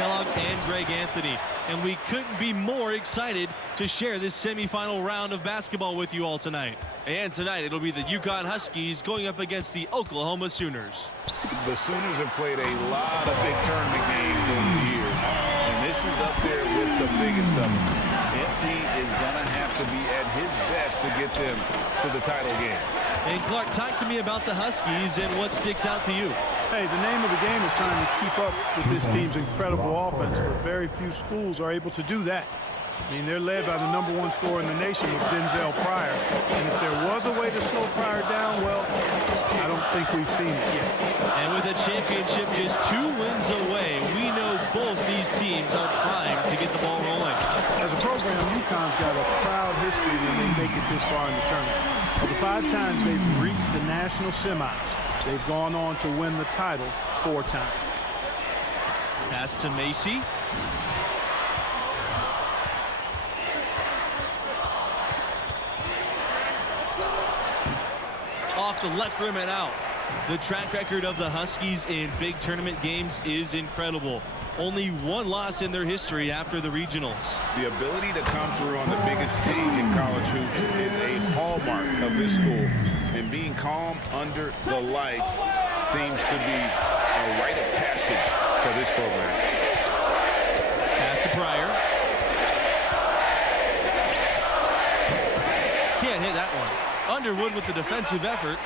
Kellogg and Greg Anthony. And we couldn't be more excited to share this semifinal round of basketball with you all tonight. And tonight it'll be the UConn Huskies going up against the Oklahoma Sooners. The Sooners have played a lot of big tournament games over the years, and this is up there with the biggest of them. MP is going to have to be at his best to get them to the title game. And Clark, talk to me about the Huskies and what sticks out to you. Hey, the name of the game is trying to keep up with this team's incredible offense, but very few schools are able to do that. I mean, they're led by the #1 scorer in the nation with Denzel Pryor. And if there was a way to slow Pryor down, well, I don't think we've seen it yet. And with a championship just 2 wins away, we know both these teams are primed to get the ball rolling. As a program, UConn's got a proud history when they make it this far in the tournament. Of the 5 times they've reached the national semis, they've gone on to win the title 4 times. Pass to Macy. Off the left rim and out. The track record of the Huskies in big tournament games is incredible. Only 1 loss in their history after the regionals. The ability to come through on the biggest stage in college hoops is a hallmark of this school. And being calm under the lights seems to be a rite of passage for this program. Pass to Pryor. Can't hit that one. Underwood with the defensive effort.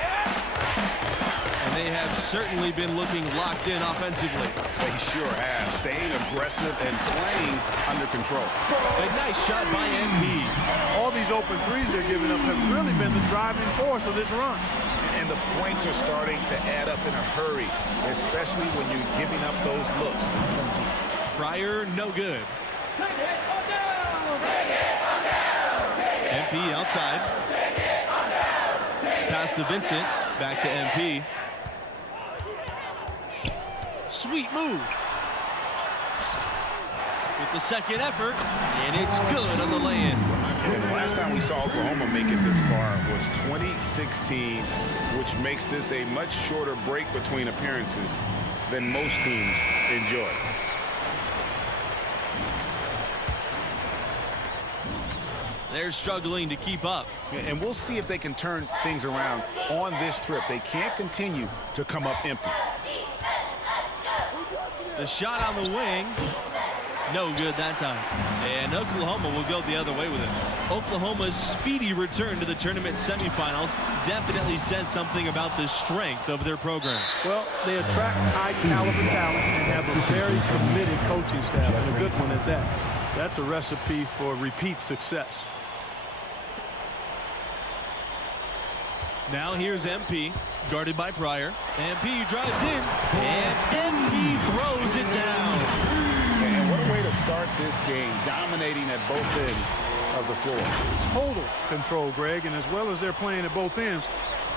And they have certainly been looking locked in offensively. They sure have. Staying aggressive and playing under control. A nice shot by MP. All these open threes they're giving up have really been the driving force of this run. And the points are starting to add up in a hurry, especially when you're giving up those looks from deep. Pryor, no good. MP outside. Pass to Vincent. Back to MP. Sweet move. With the second effort, and it's good on the lay-in. And the last time we saw Oklahoma make it this far was 2016, which makes this a much shorter break between appearances than most teams enjoy. They're struggling to keep up. And we'll see if they can turn things around on this trip. They can't continue to come up empty. The shot on the wing, no good that time. And Oklahoma will go the other way with it. Oklahoma's speedy return to the tournament semifinals definitely says something about the strength of their program. Well, they attract high-caliber talent and have a very committed coaching staff, and a good one at that. That's a recipe for repeat success. Now here's MP, guarded by Pryor. MP drives in, and MP throws it down. And what a way to start this game, dominating at both ends of the floor. Total control, Greg, and as well as they're playing at both ends,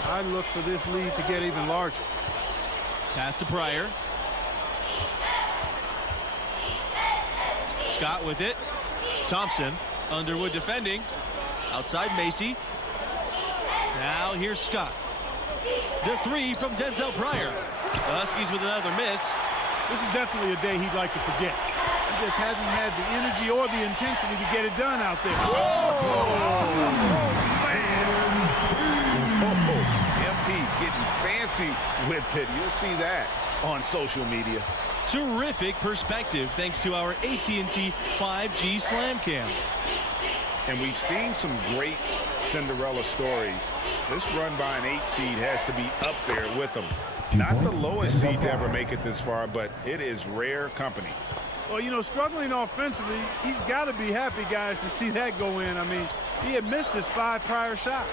I look for this lead to get even larger. Pass to Pryor. Scott with it. Thompson, Underwood defending. Outside Macy. Now here's Scott. The 3 from Denzel Pryor. The Huskies with another miss. This is definitely a day he'd like to forget. He just hasn't had the energy or the intensity to get it done out there. MP getting fancy with it. You'll see that on social media. Terrific perspective thanks to our AT&T 5G Slam Cam. And we've seen some great Cinderella stories. This run by an 8 seed has to be up there with them. Not the lowest seed to ever make it this far, but it is rare company. Well, you know, struggling offensively, he's got to be happy, guys, to see that go in. I mean, he had missed his 5 prior shots.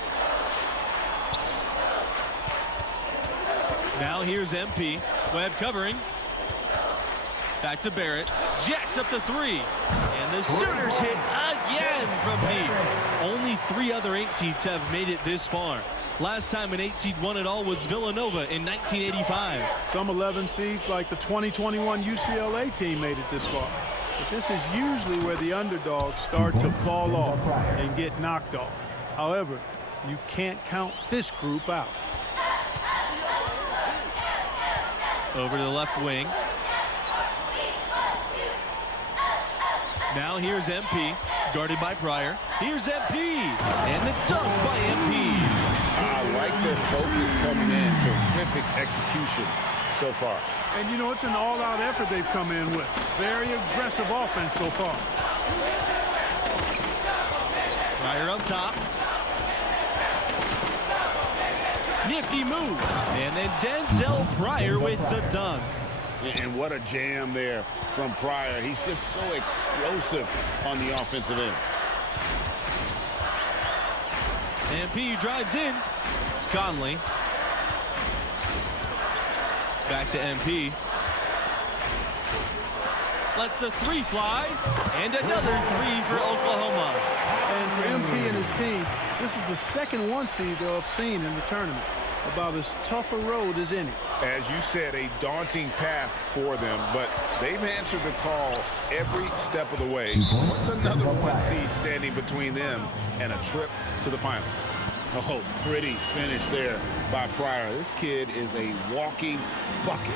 Now here's MP. Webb covering. Back to Barrett. Jacks up the 3. And the Sooners hit again from deep. Only 3 other 8 seeds have made it this far. Last time an 8 seed won it all was Villanova in 1985. Some 11 seeds like the 2021 UCLA team made it this far. But this is usually where the underdogs start to fall off and get knocked off. However, you can't count this group out. Over to the left wing. Now here's MP, guarded by Pryor. Here's MP, and the dunk by MP. I like their focus coming in. Terrific execution so far. And, you know, it's an all-out effort they've come in with. Very aggressive offense so far. Pryor up top. Nifty move. And then Denzel Pryor with the dunk. And what a jam there from Pryor. He's just so explosive on the offensive end. MP drives in. Conley. Back to MP. Lets the three fly. And another three for Oklahoma. And for MP and his team, this is the second 1 seed they'll have seen in the tournament. About as tough a road as any. As you said, a daunting path for them, but they've answered the call every step of the way. What's another 1 seed standing between them and a trip to the finals? Oh, pretty finish there by Pryor. This kid is a walking bucket.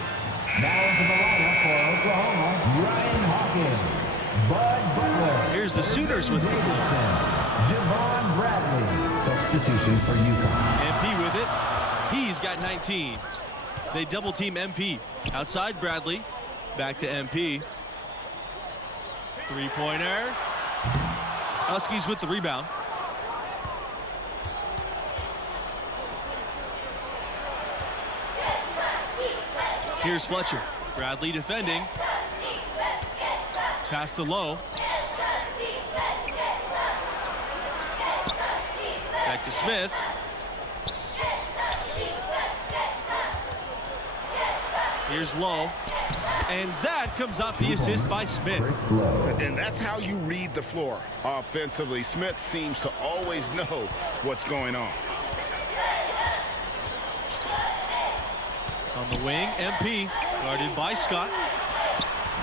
Now into the lineup for Oklahoma, Ryan Hawkins, Bud Butler. Here's the Sooners with Davidson, Javon Bradley. Substitution for UConn. MP with it. He's got 19. They double team MP. Outside Bradley. Back to MP. Three-pointer. Huskies with the rebound. Here's Fletcher. Bradley defending. Pass to Lowe. Back to Smith. Here's Lowe. And that comes off the assist by Smith. And that's how you read the floor offensively. Smith seems to always know what's going on. On the wing, MP, guarded by Scott.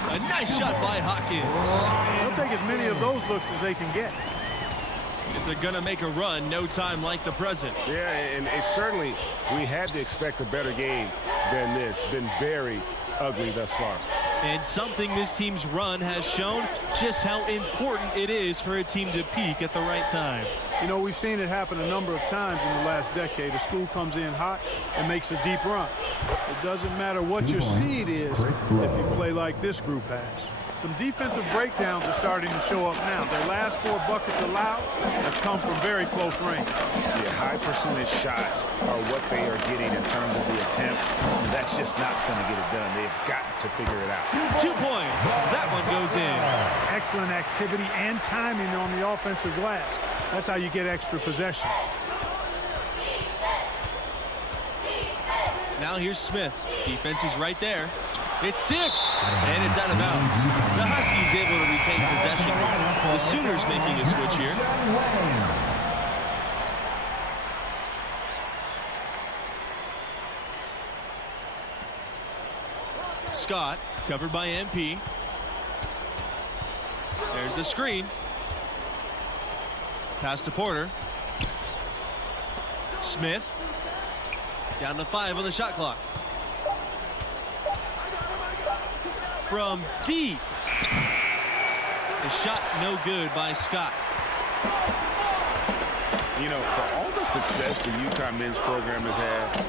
A nice shot by Hawkins. They'll take as many of those looks as they can get. If they're going to make a run, no time like the present. Yeah, and it certainly, we had to expect a better game than this. Been very ugly thus far. And something this team's run has shown just how important it is for a team to peak at the right time. You know, we've seen it happen a number of times in the last decade. A school comes in hot and makes a deep run. It doesn't matter what your seed is if you play like this group has. Some defensive breakdowns are starting to show up now. Their last 4 buckets allowed have come from very close range. Yeah, high percentage shots are what they are getting in terms of the attempts, and that's just not going to get it done. They've got to figure it out. 2 points. That one goes in. Excellent activity and timing on the offensive glass. That's how you get extra possessions. Now here's Smith. Defense is right there. It's tipped, and it's out of bounds. The Huskies able to retain possession. The Sooners making a switch here. Scott, covered by MP. There's the screen. Pass to Porter. Smith. Down to 5 on the shot clock. From deep. The shot no good by Scott. You know, for all the success the UConn men's program has had,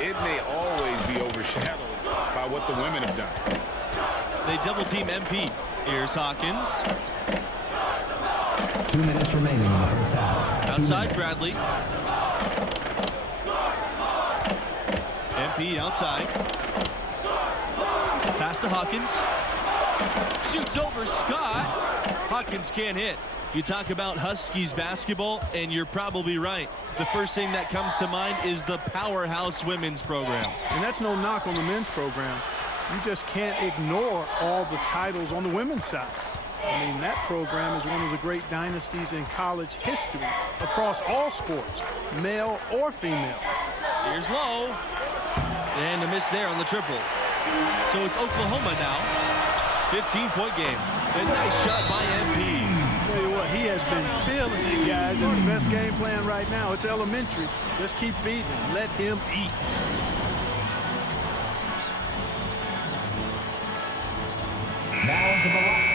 it may always be overshadowed by what the women have done. They double team MP. Here's Hawkins. 2 minutes remaining in the first half. Outside Bradley. MP outside. Pass to Hawkins. Shoots over Scott. Hawkins can't hit. You talk about Huskies basketball, and you're probably right. The first thing that comes to mind is the powerhouse women's program. And that's no knock on the men's program. You just can't ignore all the titles on the women's side. I mean, that program is one of the great dynasties in college history across all sports, male or female. Here's Lowe. And a miss there on the triple. So it's Oklahoma now. 15-point game. A nice shot by MP. Tell you what, he has been feeling it, guys, and the best game plan right now, it's elementary. Just keep feeding him. Let him eat. Now into the line.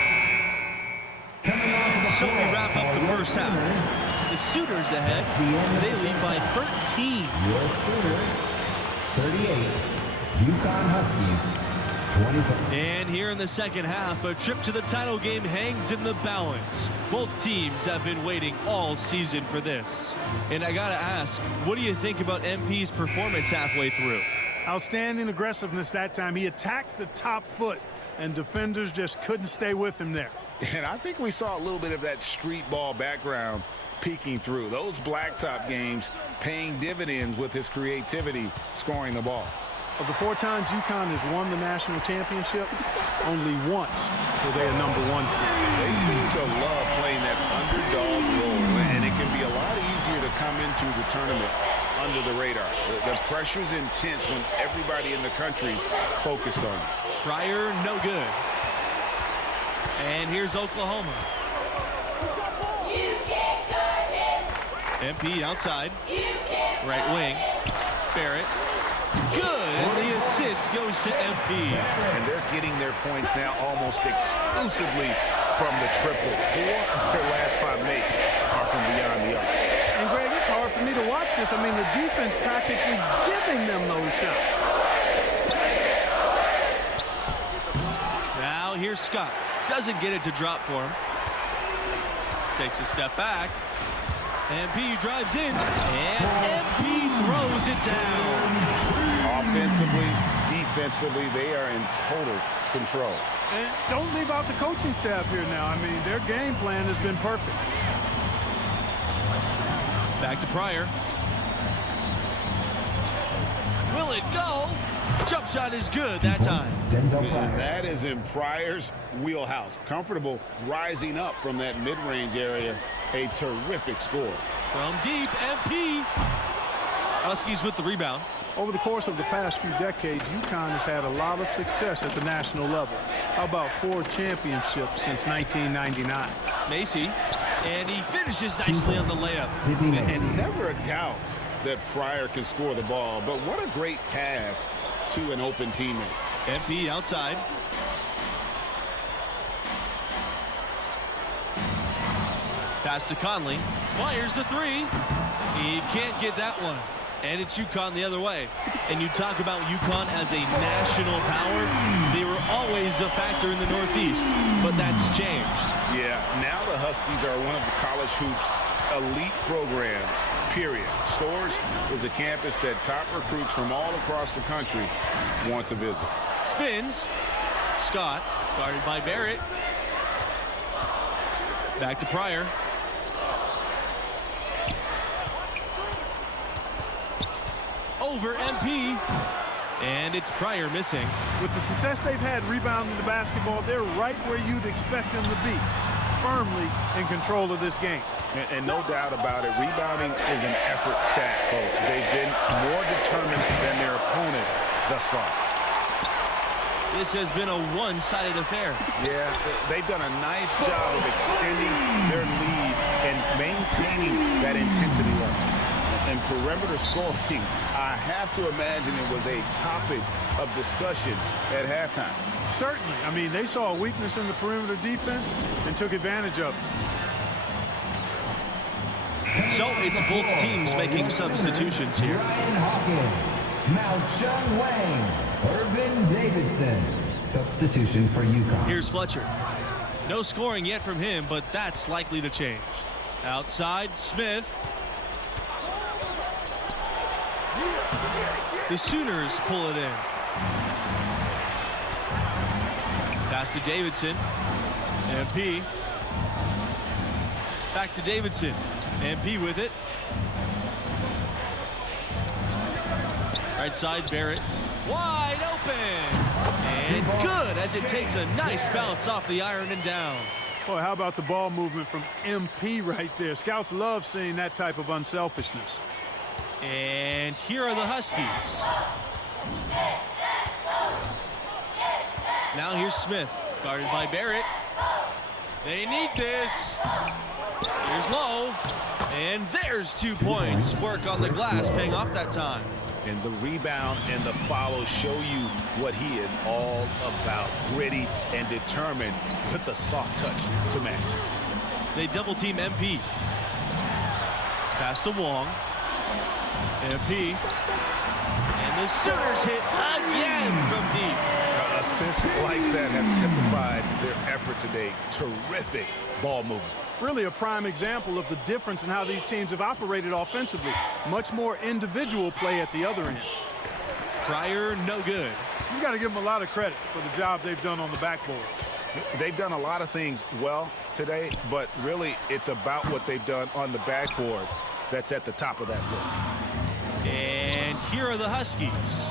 So we wrap up the first half. The Sooners ahead. They lead by 13. Your Sooners, 38. UConn Huskies, 25. And here in the second half, a trip to the title game hangs in the balance. Both teams have been waiting all season for this. And I gotta ask, what do you think about MP's performance halfway through? Outstanding aggressiveness that time. He attacked the top foot, and defenders just couldn't stay with him there. And I think we saw a little bit of that street ball background peeking through. Those blacktop games paying dividends with his creativity scoring the ball. Of the 4 times UConn has won the national championship, only once were they a #1 seed. They seem to love playing that underdog role, and it can be a lot easier to come into the tournament under the radar. The pressure's intense when everybody in the country's focused on you. Pryor, no good. And here's Oklahoma. MP outside. Right wing. Barrett. Good, and the assist goes to MP. And they're getting their points now almost exclusively from the triple. 4 of their last 5 makes are from beyond the arc. And Greg, it's hard for me to watch this. I mean, the defense practically giving them those shots. Now here's Scott. Doesn't get it to drop for him. Takes a step back. MP drives in, and MP throws it down. Offensively, defensively, they are in total control. And don't leave out the coaching staff here now. I mean, their game plan has been perfect. Back to Pryor. Will it go? Jump shot is good that time. And that is in Pryor's wheelhouse. Comfortable rising up from that mid-range area. A terrific score. From deep, MP. Huskies with the rebound. Over the course of the past few decades, UConn has had a lot of success at the national level. How about 4 championships since 1999? Macy, and he finishes nicely on the layup. And never a doubt that Pryor can score the ball, but what a great pass to an open teammate. MP outside. Pass to Conley. Fires the 3. He can't get that one. And it's UConn the other way. And you talk about UConn as a national power. They were always a factor in the Northeast, but that's changed. Yeah, now the Huskies are one of the college hoops elite programs, period. Storrs is a campus that top recruits from all across the country want to visit. Spins. Scott, guarded by Barrett. Back to Pryor. Over MP, and it's Pryor missing. With the success they've had rebounding the basketball, they're right where you'd expect them to be, firmly in control of this game. And no doubt about it, rebounding is an effort stat, folks. They've been more determined than their opponent thus far. This has been a one-sided affair. Yeah, they've done a nice job of extending their lead and maintaining that intensity level. And perimeter scoring, I have to imagine it was a topic of discussion at halftime. Certainly. I mean, they saw a weakness in the perimeter defense and took advantage of it. So it's both teams making substitutions here. Ryan Hawkins, Mao Chung Wang, Irvin Davidson. Substitution for UConn. Here's Fletcher. No scoring yet from him, but that's likely to change. Outside, Smith. The Sooners pull it in. Pass to Davidson. MP. Back to Davidson. MP with it. Right side, Barrett. Wide open. And good as it takes a nice bounce off the iron and down. Boy, how about the ball movement from MP right there? Scouts love seeing that type of unselfishness. And here are the Huskies. Now here's Smith, guarded by Barrett. They need this. Here's Lowe. And there's 2 points. Work on the glass paying off that time. And the rebound and the follow show you what he is all about. Gritty and determined with a soft touch to match. They double team MP. Pass to Wong. MP. And the Sooners hit again from deep. Assists like that have typified their effort today. Terrific ball movement. Really a prime example of the difference in how these teams have operated offensively. Much more individual play at the other end. Pryor, no good. You got to give them a lot of credit for the job they've done on the backboard. They've done a lot of things well today, but really it's about what they've done on the backboard that's at the top of that list. And here are the Huskies.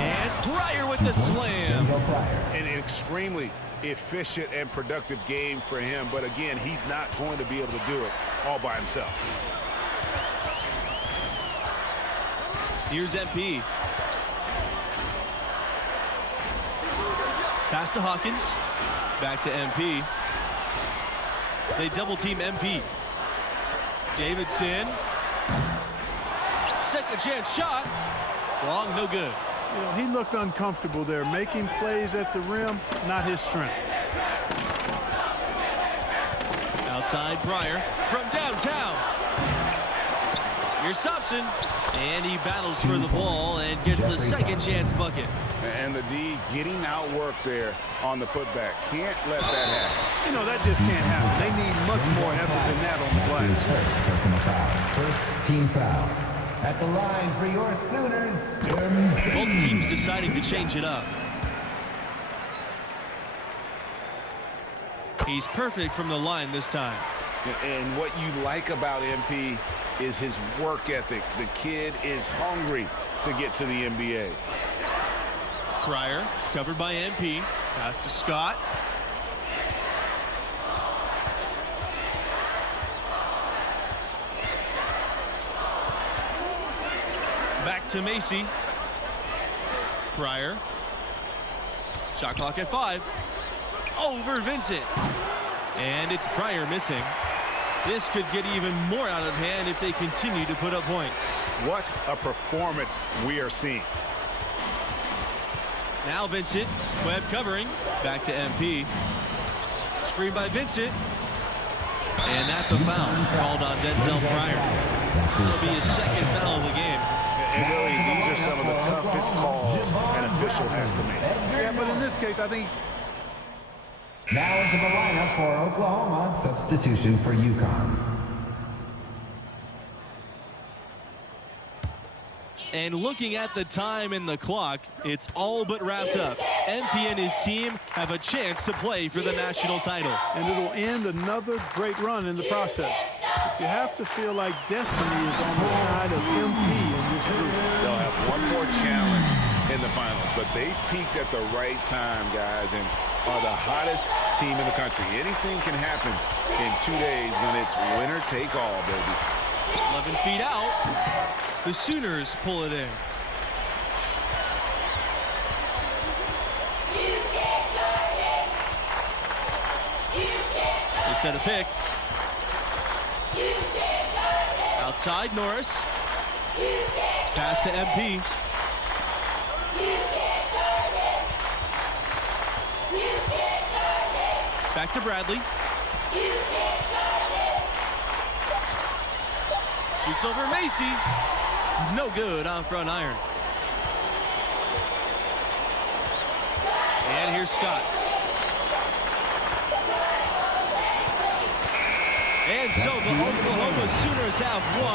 And Pryor with the slam. An extremely efficient and productive game for him, but again, he's not going to be able to do it all by himself. Here's MP. Pass to Hawkins. Back to MP. They double team MP. Davidson. Second chance shot. Long, no good. You know, he looked uncomfortable there, making plays at the rim, not his strength. Outside Pryor from downtown. Here's Thompson. And he battles for the ball and gets the second chance bucket. And the D getting outworked there on the putback. Can't let that happen. You know, that just can't happen. They need much more effort than that on the That's his glass. first personal foul. First team foul. At the line for your Sooners, Both teams deciding to change it up. He's perfect from the line this time. And what you like about MP is his work ethic. The kid is hungry to get to the NBA. Pryor covered by MP. Pass to Scott. Back to Macy. Pryor. Shot clock at 5. Over Vincent. And it's Pryor missing. This could get even more out of hand if they continue to put up points. What a performance we are seeing. Now Vincent. Webb covering. Back to MP. Screen by Vincent. And that's a foul called on Denzel Pryor. It'll be his second foul of the game. And really, these are some of the toughest calls an official has to make. Yeah, but in this case, I think now into the lineup for Oklahoma. Substitution for UConn. And looking at the time and the clock, it's all but wrapped up. MP and his team have a chance to play for the national title. and it'll end another great run in the process. But you have to feel like destiny is on the side of MP in this group. They'll have one more challenge in the finals, but they peaked at the right time, guys, and are the hottest team in the country. Anything can happen in 2 days when it's winner take all, baby. 11 feet out. The Sooners pull it in. They set a pick. Outside Norris. Pass to MP. Back to Bradley. Shoots over Macy. No good on front iron. And here's Scott. And so the Oklahoma Sooners have won.